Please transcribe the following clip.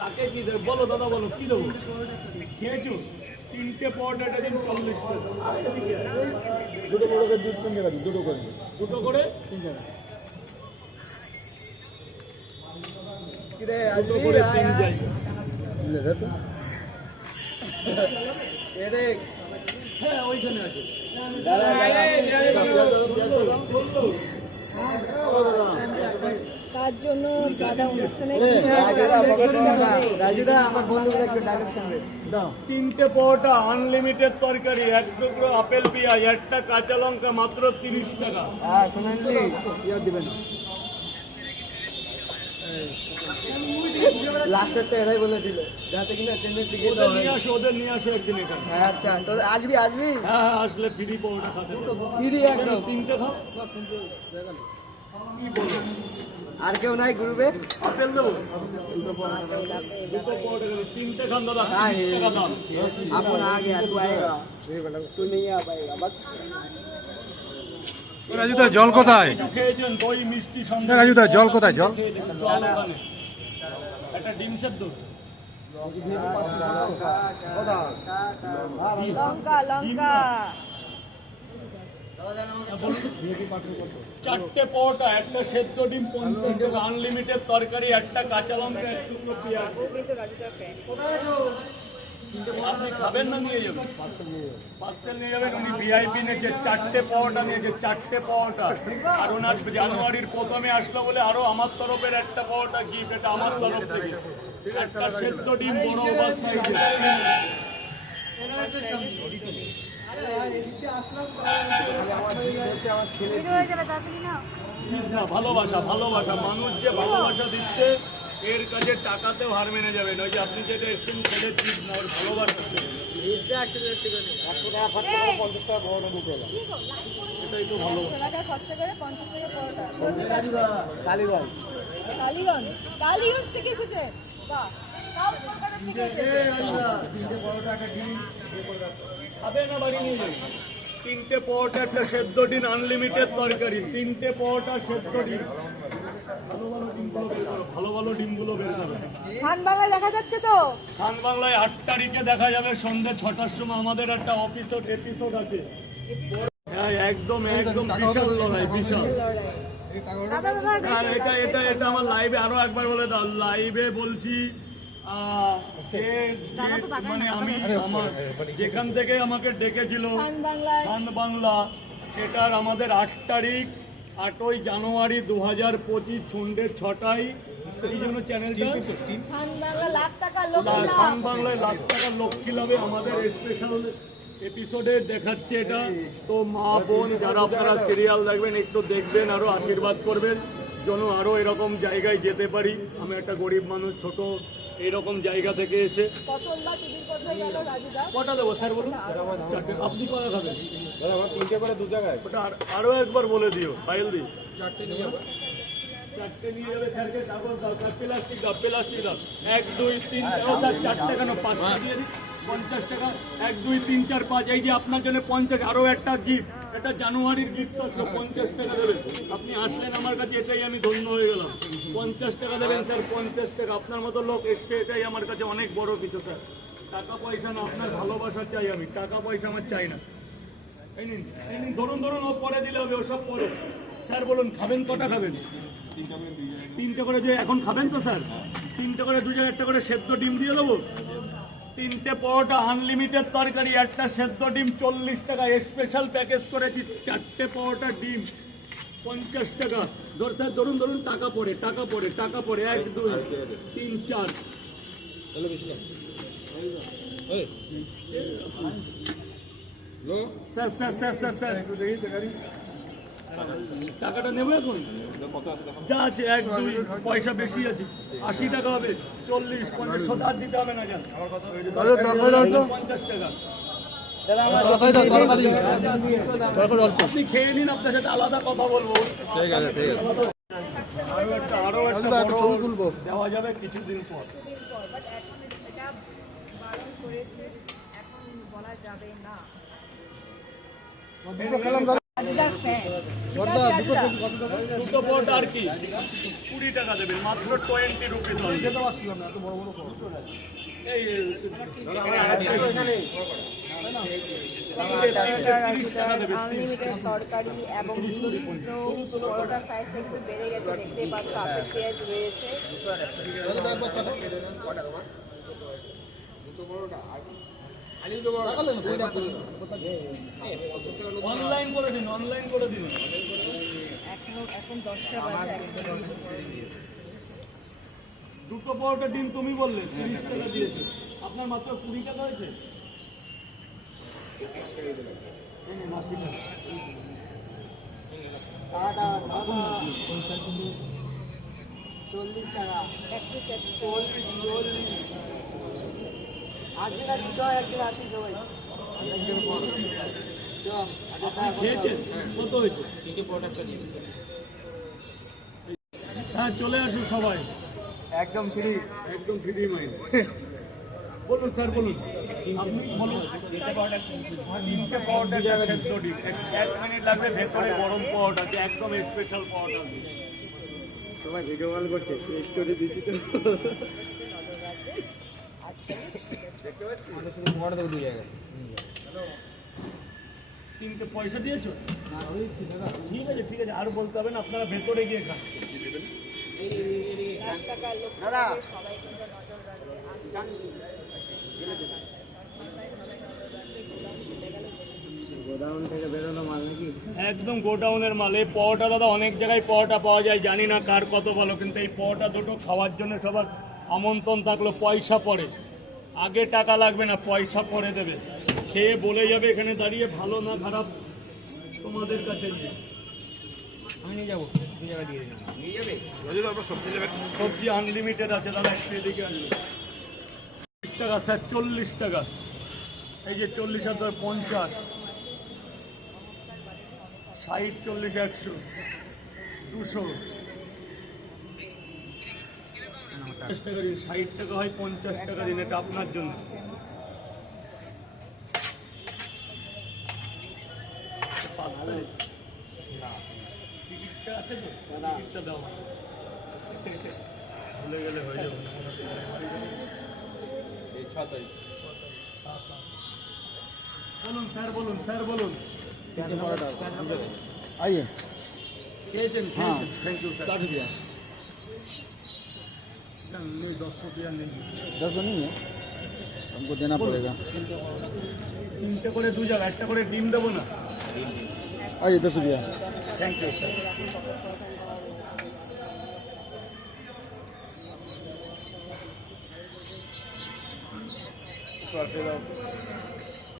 তাকে কি দেবো বলো দাদা, বলো কি দেবো? খেয়েছো? 3টে পরোটা একটা দিন 40 টাকা। দুটো বড় করে দুটো তিন টাকা দুটো করে দুটো করে 3 টাকা। দুটো করে 3 জায়গা। হ্যাঁ ওইখানে আছে। তার জন্য দাদা অনুষ্ঠানে দাও 3টে পরোটা, আনলিমিটেড তরকারি, এক টুকরো আপেল পেঁয়াজ, একটা কাঁচা লঙ্কা, মাত্র 30 টাকা। ইয়ার দিবেন লাস্টেরটা এরাই বলে দিল যাতে কিনা ট্রেনের টিকিট ওদের নিয়ে আসো, ওদের নিয়ে আসো একদিন এখানে। আচ্ছা তো আসবি হ্যাঁ হ্যাঁ, আসলে ফ্রি পরোটা খাতে ফিরি একদম 3টে খাও। কি বলো? আর কেউ নাই গ্রুপে আপেল দেবো? দুটো পরোটা দেবো। 3টে খান দাদা, 30 টাকা দাম। अपन आ गया तू आएगा तू नहीं आ पाएगा बस রাজুদা জল কোথায়? কিছু খেয়েছেন? দই মিষ্টি সঙ্গে রাজুদা জল কোথায়? জল খেয়ে দেখুন, জল ওখানে। একটা ডিম সেদ্ধ। লঙ্কা লঙ্কা 4টে পরোটা, একটা সেদ্ধ ডিম 50 টাকা, আনলিমিটেড তরকারি, একটা কাঁচা লঙ্কা, এক টুকরো পেঁয়াজ। কিন্তু রাজুদার ফ্যান আপনি খাবেন না নিয়ে যাবেন? পার্সেল নিয়ে যাবেন। উনি ভিআইপি নিয়েছে, 4টে পরোটা নিয়েছে, 4টে পরোটা। আর ওনার জানুয়ারির প্রথমে আসলো বলে আরো আমার তরফের একটা পরোটা গিফট, এটা আমার তরফ থেকে। একটা সেদ্ধ ডিম বড় ওভার সাইজের। ভিডিও হয়ে যাবে তাড়াতাড়ি না না, ভালোবাসা ভালোবাসা, মানুষ যে ভালোবাসা দিচ্ছে এর কাছে টাকাতেও হার মেনে যাবেন। ওই যে আপনি যেটা এসছেন ছেলে চিজ না, ওর ভালোবাসা। এটাই তো ভালো। 100 টাকা খরচা করে 50 টাকা পরোটা कालीगंज কালীগঞ্জ কালীগঞ্জ থেকে এসেছে বাহ সাউথ কলকাতা থেকে এসেছে খাবে না বাড়ি নিয়ে যাবে? 3টে পরোটা, একটা সেদ্ধ ডিম, আনলিমিটেড তরকারি, 3টে পরোটা, সেদ্ধ ডিম। ভালো ভালো ডিমগুলো বের করবে। শানবাংলায় দেখা যাচ্ছে তো সান বাংলায় 8 তারিখে দেখা যাবে সন্ধ্যে 6টার সময়। আমাদের একটা এপিসোড আছে। হ্যাঁ একদম একদম বিশাল লড়াই, বিশাল। দাদা দাদা আর এটা এটা এটা আমার লাইভে আরো একবার বলে দাও, লাইভে বলছি। সে দাদা তো তাকায় মানে না, আমি আমার যেখান থেকে আমাকে ডেকেছিল শানবাংলায় সান বাংলা, সেটার আমাদের 8 তারিখ 8ই জানুয়ারি 2025 সন্ধ্যে 6টায়। এই জন্য চ্যানেলটা শানবাংলা লাখ টাকা লোক সান বাংলায় লাখ টাকার লক্ষ্মী লাভে আমাদের স্পেশাল এপিসোডে দেখাচ্ছে এটা। তো মা বোন যারা আপনারা সিরিয়াল দেখবেন একটু দেখবেন, আরও আশীর্বাদ করবেন যেন আরও এরকম জায়গায় যেতে পারি। আমি একটা গরিব মানুষ, ছোট এইরকম জায়গা থেকে এসে। প্রথমবার টিভির কোথায় গেল রাজুদা কটা দেবো স্যার বলুন? 4টে। আপনি কটা খাবেন? তিনটে করে দু জায়গায় ওটা আরও একবার বলে দিও, ফাইল দিও। 4টে নিয়ে যাবে স্যারকে কাগজ দাও, প্লাস্টিক দাও, প্লাস্টিক দাও। 1 2 3 4 কেন 5টা দিয়ে দিই, 50 টাকা। 1 2 3 4 5, এই যে আপনার জন্য 50। আরও একটা গিফট, এটা জানুয়ারির গিফট আসলো, 50 টাকা দেবেন। আপনি আসলেন আমার কাছে, এটাই আমি ধন্য হয়ে গেলাম। 50 টাকা দেবেন স্যার, 50 টাকা। আপনার মতো লোক এসছে, এটাই আমার কাছে অনেক বড় কিছু স্যার। টাকা পয়সা না, আপনার ভালোবাসা চাই আমি, টাকা পয়সা আমার চাই না। এই নিন, এই নিন, ধরুন ধরুন, ও পরে দিলে হবে, ওসব পরে। স্যার বলুন খাবেন কটা খাবেন? 3টে করে। যে এখন খাবেন তো স্যার? 3টে করে 2 জায়গায় একটা করে সেদ্ধ ডিম দিয়ে দেবো। 3টে পরোটা, আনলিমিটেড তরকারি, একটা সেদ্ধ ডিম 40 টাকা। স্পেশাল প্যাকেজ করেছি, 4টে পরোটা, ডিম 50 টাকা। ধর স্যার, ধরুন ধরুন, টাকা পড়ে টাকা পড়ে টাকা পড়ে। 1 2 3 4। Sir sir sir sir sir একটু দেখি টাকাটা নেবো এখন যা আছে। 1 2 পয়সা বেশি আছে, 80 টাকা হবে, 40 50 শতার দিতে হবে না। যান 50 টাকা। আপনি খেয়ে নিন, আপনার সাথে আলাদা কথা বলবো। ঠিক আছে ঠিক আছে আরো একটা ছবি তুলবো, দেওয়া যাবে কিছুদিন পর। বাট এখন এটা বারণ করেছে, এখন বলা যাবে না। Adidas fan। বড়দা দুটো Adidas। কেজি কত দেবো? দুটো পরোটা আর কি 20 টাকা দেবেন, মাত্র 20 রুপিস অনলি। খেতে পারছিলাম না এত বড় বড় খাবার। এই আনলিমিটেড তরকারি এবং বিভিন্ন পরোটার সাইজটা কিন্তু বেড়ে গেছে, দেখতেই পাচ্ছ, আপেল পেঁয়াজ রয়েছে। অনলাইন করে দিন, অনলাইন করে দিন। এখন 10টা বাজে। দুটো পরোটা ডিম তুমি বললে 30 টাকা দিয়েছে, আপনার মাত্র 20 টাকা হয়েছে। এই নিন, 80 টাকা। একটু চেষ্টা। খেয়েছেন? কত হয়েছে? হ্যাঁ, চলে আসুন সবাই। একদম ফ্রি। একদম ফ্রি মাইন্ড। বলুন স্যার, বলুন। আপনি বলুন। তিনটে পাওয়াটা সেদ্ধ ডিম, 1 মিনিট লাগবে, ভেতরে গরম পাওয়াটা আছে, একদম স্পেশাল পাওয়াটা আছে। সবাই ভিডিও কল করছে, স্টোরি দিচ্ছি তো। বড় দেবো 2 জায়গায়। তিনটে পয়সা দিয়েছো? ঠিক আছে, ঠিক আছে, আর বলতে হবে না, আপনারা ভেতরে গিয়ে খান। রাস্তাঘাট লোক দাদা। সবাই কিন্তু নজর রাখবে। গোডাউন থেকে বেরোনো মাল নাকি? একদম গোডাউনের মাল। এই পাওয়াটা দাদা অনেক জায়গায় পাওয়াটা পাওয়া যায়, জানি না কার কত ভালো, কিন্তু এই পাওয়াটা দুটো খাওয়ার জন্য সবার আমন্ত্রণ থাকলো। পয়সা পরে, আগে টাকা লাগবে না, পয়সা পরে দেবে। খেয়ে বলে যাবে এখানে দাঁড়িয়ে ভালো না খারাপ তোমাদের কাছে নেই। আমি নিয়ে যাবো, 2 জায়গায় দিয়ে দিলাম। নিয়ে যাবে? সবজি আনলিমিটেড আছে দাদা, একটু এদিকে আসবে। 30 টাকা স্যার, 40 টাকা। এই যে 40 আর 50, 60, 40, 100, 200। 50 টাকা দিন, 60 টাকা হয়, 50 টাকা দিন, এটা আপনার জন্য। টিকিটটা আছে তো? টিকিটটা দাও, ভুলে গেলে হয়ে যাবে। বলুন স্যার, বলুন স্যার, বলুন। आइए। খেয়েছেন? हाँ, থ্যাংক ইউ স্যার। 60 रुपया। 10 রুপিয়া নেই। 10 तो नहीं है, हमको देना पड़ेगा। তিনটে করে 2 জায়গা, একটা করে ডিম দেবো না? आइए 10 रुपया। Thank you sir.